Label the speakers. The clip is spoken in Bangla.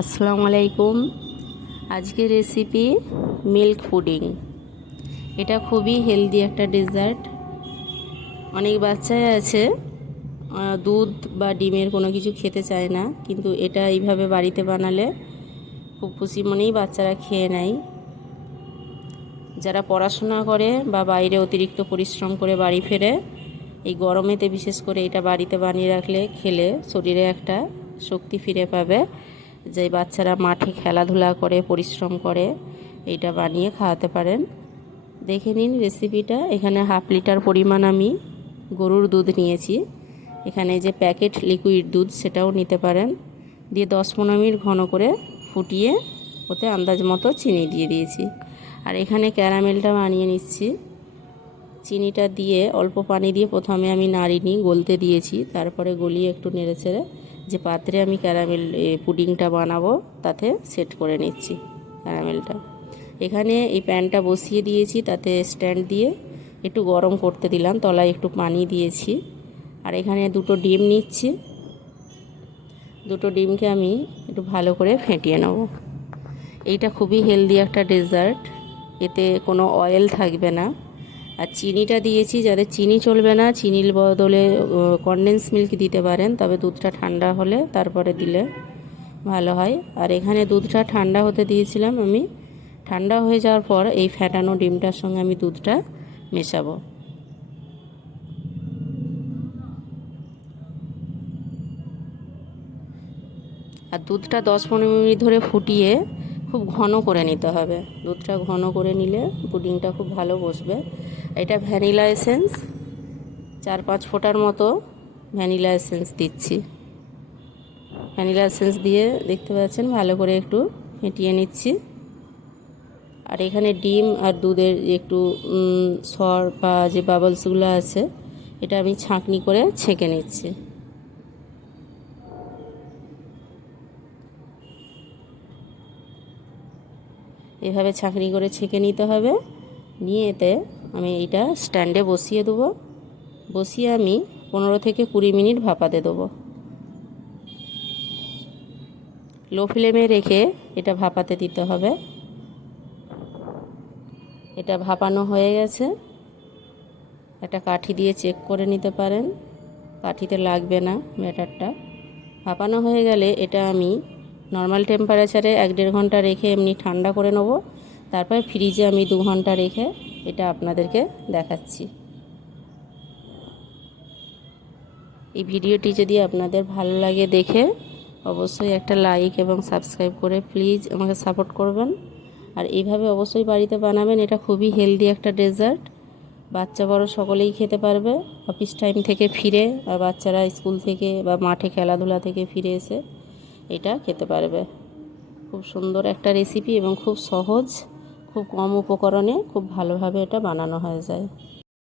Speaker 1: আসসালামু আলাইকুম। আজকের রেসিপি মিল্ক পুডিং এটা খুবই হেলদি একটা ডেজার্ট অনেক বাচ্চাই আছে দুধ বা ডিমের কোনো কিছু খেতে চায় না, কিন্তু এটা এইভাবে বাড়িতে বানালে খুব খুশি মনেই বাচ্চারা খেয়ে নেয়। যারা পড়াশোনা করে বা বাইরে অতিরিক্ত পরিশ্রম করে বাড়ি ফেরে, এই গরমেতে বিশেষ করে এটা বাড়িতে বানিয়ে রাখলে খেলে শরীরে একটা শক্তি ফিরে পাবে। যে বাচ্চারা মাঠে খেলাধুলা করে, পরিশ্রম করে, এইটা বানিয়ে খাওয়াতে পারেন। দেখে নিন রেসিপিটা এখানে হাফ লিটার পরিমাণ আমি গরুর দুধ নিয়েছি। এখানে যে প্যাকেট লিকুইড দুধ সেটাও নিতে পারেন। দিয়ে দশ পনেরো মিনিট ঘন করে ফুটিয়ে ওতে আন্দাজ মতো চিনি দিয়ে দিয়েছি। আর এখানে ক্যারামেলটা বানিয়ে নিচ্ছি। চিনিটা দিয়ে অল্প পানি দিয়ে প্রথমে আমি নাড়িনি, গলতে দিয়েছি। তারপরে গলিয়ে একটু নেড়ে ছেড়ে যে পাত্রে আমি ক্যারামেল পুডিংটা বানাবো, তাতে সেট করে নিচ্ছি ক্যারামেলটা। এখানে এই প্যানটা বসিয়ে দিয়েছি, তাতে স্ট্যান্ড দিয়ে একটু গরম করতে দিলাম, তলায় একটু পানি দিয়েছি। আর এখানে দুটো ডিম নিচ্ছি। দুটো ডিমকে আমি একটু ভালো করে ফেটিয়ে নেব। এইটা খুবই হেলদি একটা ডেজার্ট, এতে কোনো অয়েল থাকবে না। আর চিনিটা দিয়েছি যাদের চিনি চলবে না, চিনির বদলে কনডেন্স মিল্ক দিতে পারেন, তবে দুধটা ঠান্ডা হলে তারপরে দিলে ভালো হয়। আর এখানে দুধটা ঠান্ডা হতে দিয়েছিলাম আমি। ঠান্ডা হয়ে যাওয়ার পর এই ফ্যাটানো ডিমটার সঙ্গে আমি দুধটা মেশাবো। আর দুধটা দশ পনেরো মিনিট ধরে ফুটিয়ে খুব ঘন করে নিতে হবে। দুধটা ঘন করে নিলে পুডিংটা খুব ভালো বসবে। এটা ভ্যানিলা এসেন্স। চার পাঁচ ফোঁটার মতো ভ্যানিলা এসেন্স দিচ্ছি। ভ্যানিলা এসেন্স দিয়ে দেখতে পাচ্ছেন, ভালো করে একটু ফেটিয়ে নিচ্ছি। আর এখানে ডিম আর দুধের একটু সর বা যে বাবলসগুলো আছে, এটা আমি ছাঁকনি করে ছেঁকে নিচ্ছি। এভাবে ছাঁকনি করে ছেঁকে নিতে হবে। নিয়ে এতে আমি এটা স্ট্যান্ডে বসিয়ে দেবো। বসিয়ে আমি পনেরো থেকে কুড়ি মিনিট ভাপাতে দেবো। লো ফ্লেমে রেখে এটা ভাপাতে দিতে হবে। এটা ভাপানো হয়ে গেছে। একটা কাঠি দিয়ে চেক করে নিতে পারেন। কাঠিতে লাগবে না ব্যাটারটা ভাপানো হয়ে গেলে এটা আমি নর্মাল টেম্পারেচারে এক দেড় ঘণ্টা রেখে এমনি ঠান্ডা করে নেব। তারপর ফ্রিজে আমি দু ঘণ্টা রেখে এটা আপনাদেরকে দেখাচ্ছি। এই ভিডিওটি যদি আপনাদের ভালো লাগে দেখে, অবশ্যই একটা লাইক এবং সাবস্ক্রাইব করে প্লিজ আমাকে সাপোর্ট করবেন। আর এইভাবে অবশ্যই বাড়িতে বানাবেন, এটা খুবই হেলদি একটা ডেজার্ট বাচ্চা বড় সকলেই খেতে পারবে। অফিস টাইম থেকে ফিরে বা বাচ্চারা স্কুল থেকে বা মাঠে খেলাধুলা থেকে ফিরে এসে এটা খেতে পারবে। খুব সুন্দর একটা রেসিপি এবং খুব সহজ, খুব কম উপকরণে খুব ভালোভাবে এটা বানানো হয়ে যায়।